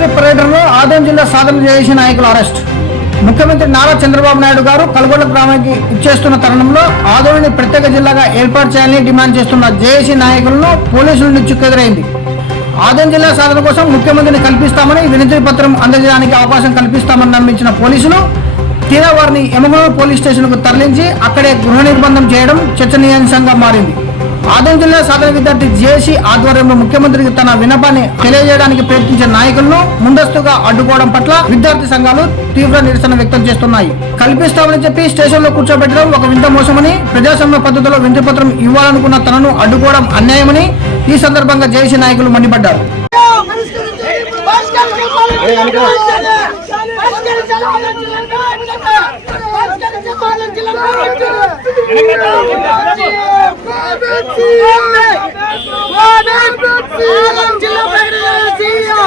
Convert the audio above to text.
ముఖ్యమంత్రి పర్యటనలో ఆదం జిల్లా సాధన చేసిన నాయకుల అరెస్ట్. ముఖ్యమంత్రి నారా చంద్రబాబు నాయుడు గారు కలగొండ గ్రామానికి ఇచ్చేస్తున్న తరుణంలో ఆదోని ప్రత్యేక జిల్లాగా ఏర్పాటు చేయాలని డిమాండ్ చేస్తున్న జేఏసీ నాయకులను పోలీసుల నుంచి చుక్కెదురైంది ఆదం జిల్లా సాధన కోసం ముఖ్యమంత్రిని కల్పిస్తామని వినతి పత్రం అందజేయడానికి అవకాశం కల్పిస్తామని నమ్మించిన పోలీసులు తీరా వారిని ఎమగనూరు పోలీస్ స్టేషన్కు తరలించి అక్కడే గృహ నిర్బంధం చేయడం చర్చనీయాంశంగా మారింది. ఆదం జిల్లా సాధన విద్యార్థి జేసీ ఆధ్వర్యంలో ముఖ్యమంత్రికి తన వినపాన్ని తెలియజేయడానికి ప్రయత్నించే నాయకులను ముందస్తుగా అడ్డుకోవడం పట్ల విద్యార్థి సంఘాలు తీవ్ర నిరసన వ్యక్తం చేస్తున్నాయి. కల్పిస్తామని చెప్పి స్టేషన్లో కూర్చోబెట్టడం ఒక వింత మోసమని ప్రజాస్వామ్య పద్ధతిలో వింతపత్రం ఇవ్వాలనుకున్న తనను అడ్డుకోవడం అన్యాయమని ఈ సందర్భంగా జేసీ నాయకులు మండిపడ్డారు. ജില്ലാ